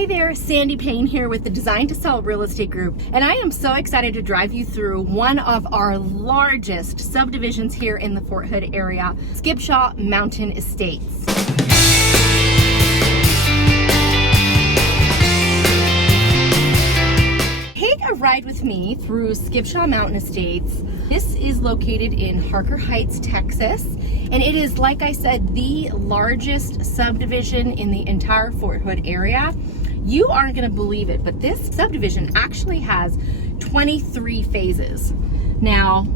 Hi there, Sandy Payne here with the Design to Sell Real Estate Group, and I am so excited to drive you through one of our largest subdivisions here in the Fort Hood area, Skipcha Mountain Estates. Take a ride with me through Skipcha Mountain Estates. This is located in Harker Heights, Texas, and it is, like I said, the largest subdivision in the entire Fort Hood area. You aren't going to believe it, but this subdivision actually has 23 phases. Now,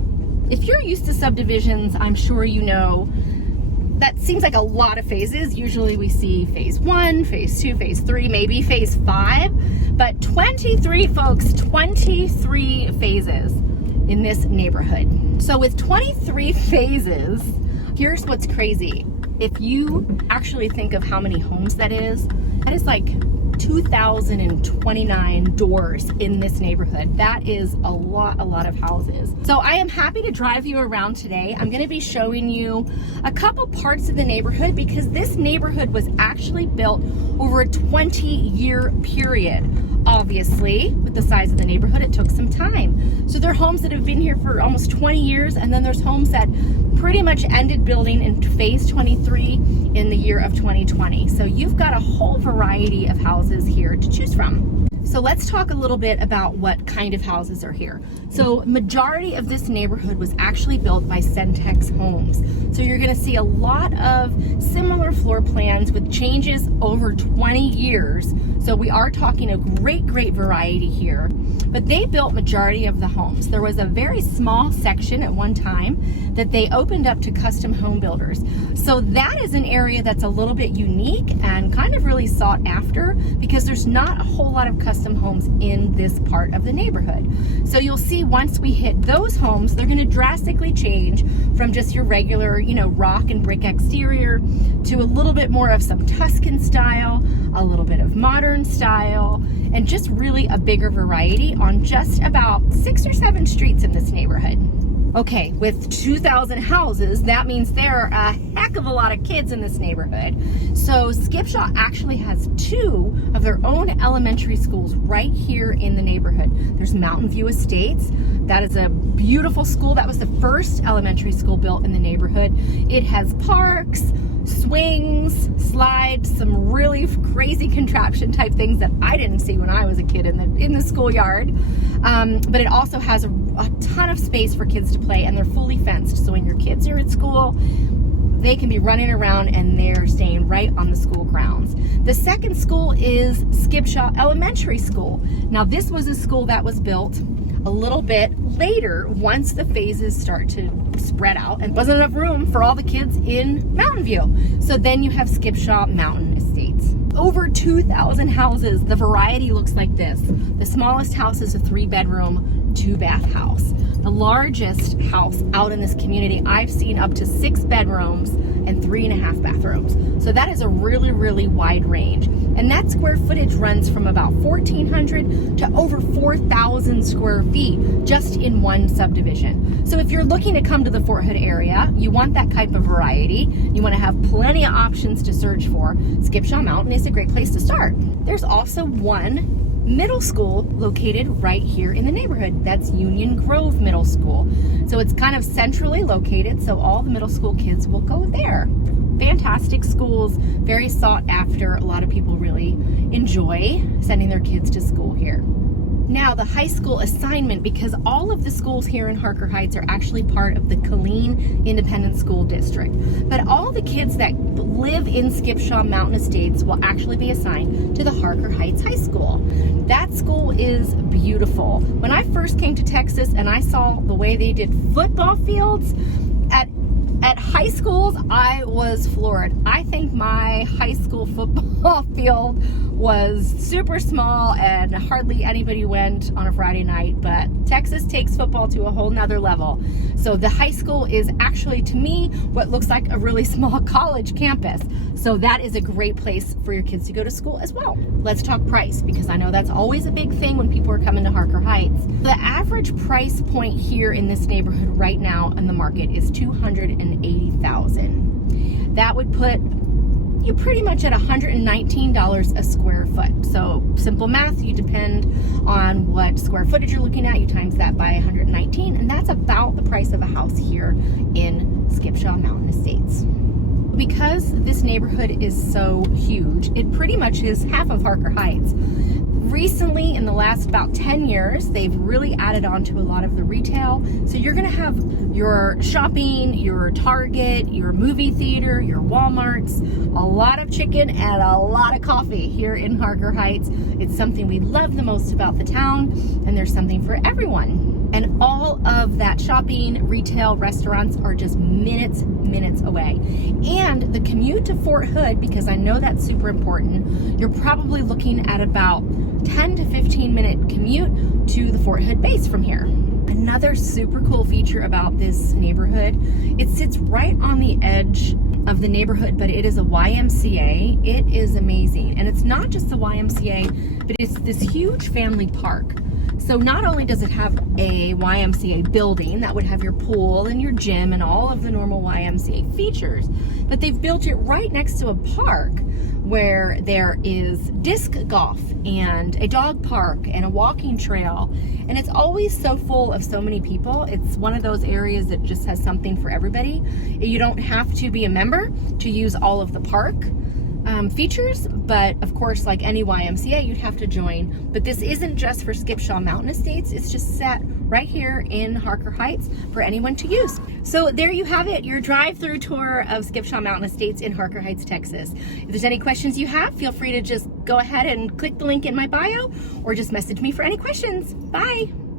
if you're used to subdivisions, I'm sure you know that seems like a lot of phases. Usually we see phase 1, phase 2, phase 3, maybe phase 5, but 23 folks, 23 phases in this neighborhood. So with 23 phases, here's what's crazy. If you actually think of how many homes that is like 2,029 doors in this neighborhood. That is a lot of houses. So I am happy to drive you around today. I'm going to be showing you a couple parts of the neighborhood because this neighborhood was actually built over a 20-year period. Obviously, with the size of the neighborhood, it took some time. So there are homes that have been here for almost 20 years, and then there's homes that pretty much ended building in phase 23 in the year of 2020. So you've got a whole variety of houses here to choose from. So let's talk a little bit about what kind of houses are here. So majority of this neighborhood was actually built by Centex Homes. So you're gonna see a lot of similar floor plans with changes over 20 years. So we are talking a great variety here, but they built majority of the homes. There was a very small section at one time that they opened up to custom home builders. So that is an area that's a little bit unique and kind of really sought after because there's not a whole lot of custom homes in this part of the neighborhood. So you'll see once we hit those homes, they're gonna drastically change from just your regular, rock and brick exterior to a little bit more of some Tuscan style, a little bit of modern style, and just really a bigger variety on just about 6 or 7 streets in this neighborhood. Okay, with 2,000 houses, that means there are a heck of a lot of kids in this neighborhood. So Skipcha actually has 2 of their own elementary schools right here in the neighborhood. There's Mountain View Estates. That is a beautiful school. That was the first elementary school built in the neighborhood. It has parks, swings, slides, some really crazy contraption type things that I didn't see when I was a kid in the schoolyard. But it also has a ton of space for kids to play, and they're fully fenced. So when your kids are at school, they can be running around and they're staying right on the school grounds. The second school is Skipcha Elementary School. Now this was a school that was built a little bit later once the phases start to spread out and wasn't enough room for all the kids in Mountain View. So then you have Skipcha Mountain Estates. Over 2,000 houses. The variety looks like this. The smallest house is a 3-bedroom, 2-bath house. The largest house out in this community, I've seen up to 6 bedrooms and 3.5 bathrooms. So that is a really wide range. And that square footage runs from about 1,400 to over 4,000 square feet just in one subdivision. So if you're looking to come to the Fort Hood area, you want that type of variety, you want to have plenty of options to search for, Skipcha Mountain is a great place to start. There's also one middle school located right here in the neighborhood. That's Union Grove Middle School. So it's kind of centrally located, so all the middle school kids will go there. Fantastic schools, very sought after. A lot of people really enjoy sending their kids to school here. Now the high school assignment, because all of the schools here in Harker Heights are actually part of the Killeen Independent School District. But all the kids that live in Skipcha Mountain Estates will actually be assigned to the Harker Heights High School. That school is beautiful. When I first came to Texas and I saw the way they did football fields at high schools, I was floored. I think my high school football field was super small and hardly anybody went on a Friday night, but Texas takes football to a whole nother level. So the high school is actually, to me, what looks like a really small college campus. So that is a great place for your kids to go to school as well. Let's talk price, because I know that's always a big thing when people are coming to Harker Heights. The average price point here in this neighborhood right now in the market is $280,000. That would put you pretty much at $119 a square foot. So simple math. You depend on what square footage you're looking at. You times that by 119, and that's about the price of a house here in Skipcha Mountain Estates. Because this neighborhood is so huge, it pretty much is half of Harker Heights. Recently, in the last about 10 years, they've really added on to a lot of the retail. So you're gonna have your shopping, your Target, your movie theater, your Walmarts, a lot of chicken, and a lot of coffee here in Harker Heights. It's something we love the most about the town, and there's something for everyone. And all of that shopping, retail, restaurants are just minutes away. And the commute to Fort Hood, because I know that's super important, you're probably looking at about 10 to 15 minute commute to the Fort Hood base from here. Another super cool feature about this neighborhood, it sits right on the edge of the neighborhood, but it is a YMCA. It is amazing. And it's not just the YMCA, but it's this huge family park. So not only does it have a YMCA building that would have your pool and your gym and all of the normal YMCA features, but they've built it right next to a park where there is disc golf and a dog park and a walking trail. And it's always so full of so many people. It's one of those areas that just has something for everybody. You don't have to be a member to use all of the park features, but of course, like any YMCA, you'd have to join. But this isn't just for Skipcha Mountain Estates. It's just set right here in Harker Heights for anyone to use. So there you have it, your drive-through tour of Skipcha Mountain Estates in Harker Heights, Texas. If there's any questions you have, feel free to just go ahead and click the link in my bio or just message me for any questions. Bye.